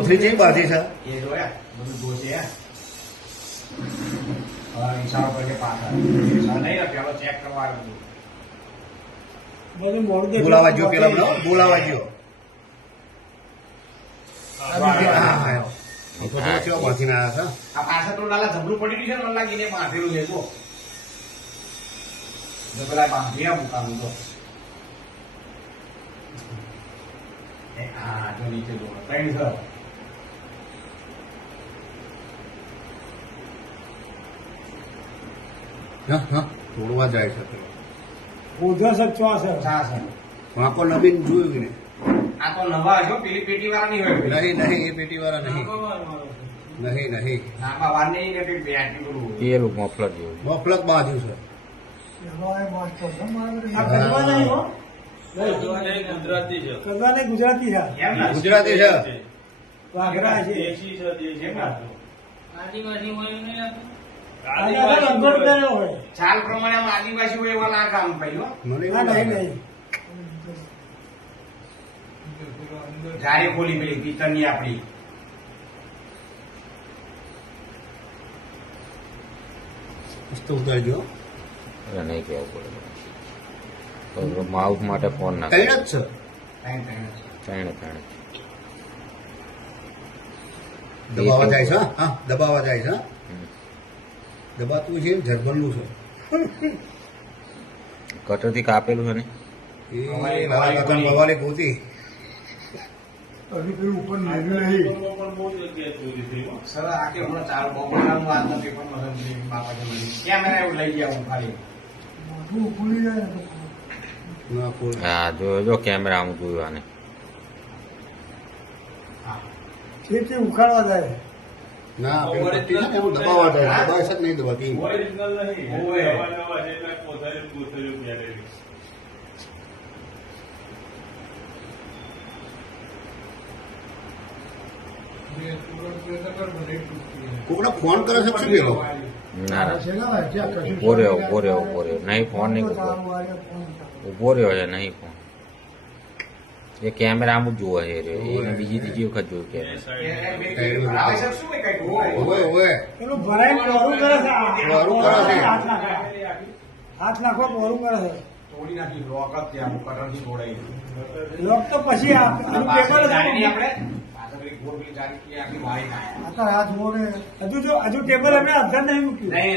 કોથળી કેવી બાંધી છે એ જોયા બધું જોશે ઈશારો કરીને પાછા ઈશારો નહીં પેલો ચેક કરવા આવ્યો જો પેલા બોલાવા જો ત્રણ તોડવા જાય છે ઓધ્યો છે ચો છે. ચા છે. નવીન જોયું ને આ તો નવા છો પેલી પેટી વાળા નહીં હોય નહીં. નહીં એ પેટી વાળા નહીં નહીં. નહીં આમાં વાર એ લોકો મોફલક જેવું. મોફલક બાંધ્યું છે. ગુજરાતી છે. ગુજરાતી છે. ગુજરાતી છે. વાઘરા છે. આદિવાસી હોય નહીં ચાલ કેવું પડે માઉથ માટે ફોન ના ત્રણ જ છે. ત્રણ દબાવા જાય છે હા. દબાવા જાય છે દબાતું છે જર્મનનું છે. કટરથી કાપેલું છે ને? એ પોતી કેમેરા એવું લઈ હા ઉખાડવા જાય. ना पहले पटी ना हम दबाव आता है दबाव ऐसा नहीं दबाती है वही रिजनल नहीं वो है। दबाव दबाव जैसा कोसा जो कोसा जो क्या करेगी कोकड़ा फ़ोन करे सबसे भी हो। ना रहा बोरे हो बोरे हो। बोरे हो। नहीं फ़ोन नहीं कर बोरे नहीं फ़ोन? એ કેમેરા આમ જુએ છે. રે એને બીજી ત્રીજી વખત જોયું કે ઓય ઓય કરે છે. મોરું કરે છે. હાથ નાખો. મોરું કરે છે. તોડી લોક તો પછી પેપર આપણે? હજુ જો હજુ ટેબલ એમને અધર નહીં મૂક્યું. નહીં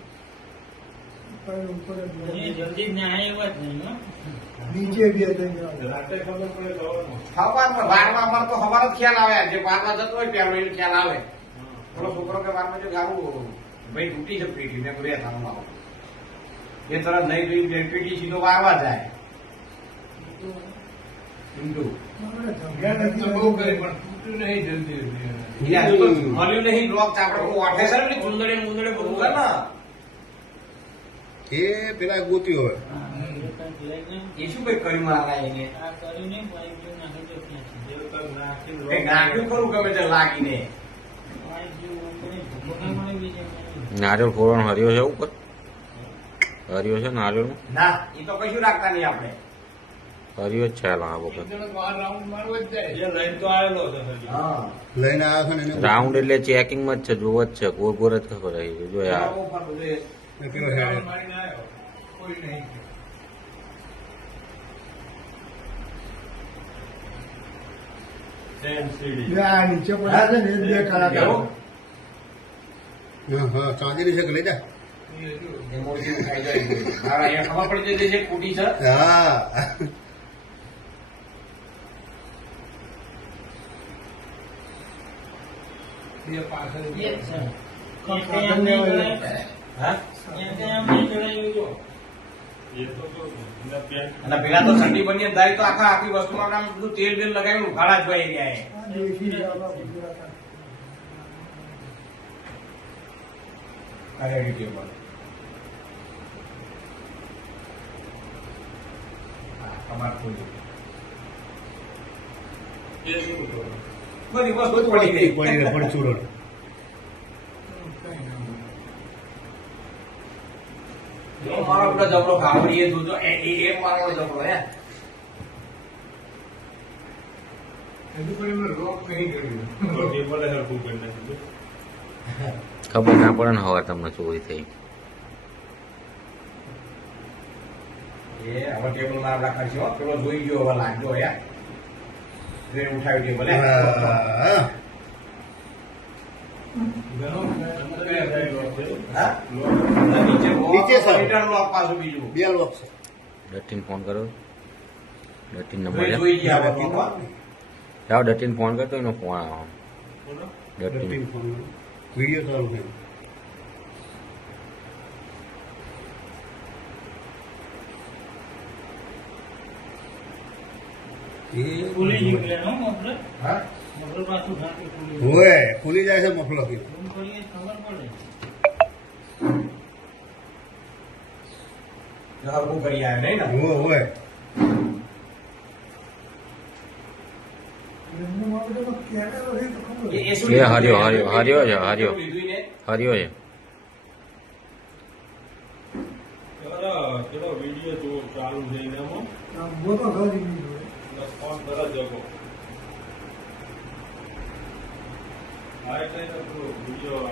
નીચે બી હવારમાં છે પેટી જાય. પણ મળ્યું નહીં લોક ને ચુંદડે મુંદડે બધું કરે. ને એ પેલા ગોતી હોય નારિયેળ ફોરણ હર્યો છે એવું ઉપર? હર્યો છે નારિયેળ ના એ તો કશું રાખતા નહીં આપણે. હર્યો જ છે આ વખત. રાઉન્ડ એટલે ચેકિંગમાં જ છે જોવો જ છે ગોળ ગોળ જ ખબર આવી જોયા लेकिन है कोई नहीं नीचे पड़ा था नहीं दिया करा था हाँ हाँ कांजी ने शक्ल है મોરજી ખાઈ જાય મારા અહીંયા ખબર પડી જતી છે કુટી છે હા બે પાછળ પેલા તો ઠંડી બની થાય તો આખા આખી વસ્તુમાં નામ બધું તેલ બેલ લગાવી ઉખાડા જ ભાઈ ગયા અમાર બધી વસ્તુ પડી ગઈ. પડી પડી ચૂરણ મારો જબરો એ જોજો મારો જબરો હે. ખબર ના પડે ને હવે તમને ચોરી થઈ. એ હવે ટેબલ મારા રાખા છે પેલો જોઈ ગયો હવે લાગ્યો હે. ટ્રેન ઉઠાવી ટેબલ હે. હા. ઘણો અંદર થયેલો છે. હા? લોક. નીચે બહુ નીચે સર. મીટર લોક પાછું બીજું બે લોક છે. ડટીને ફોન કરો ડટીન નંબર ગયા. જાઓ ડટીન ફોન કરતો એનો ફોન આવે ડટીન ફોન. વીડિયો ચાલુ છે ખુલી નીકળે ને હા? હોય ખુલી જાય છે મફલો કરી હોય એ- હર્યો, હર્યો, હર્યો છે, હર્યો. લીધું છે. પેલો પેલો વીડિયો જો ચાલુ છે కార్యక్రమ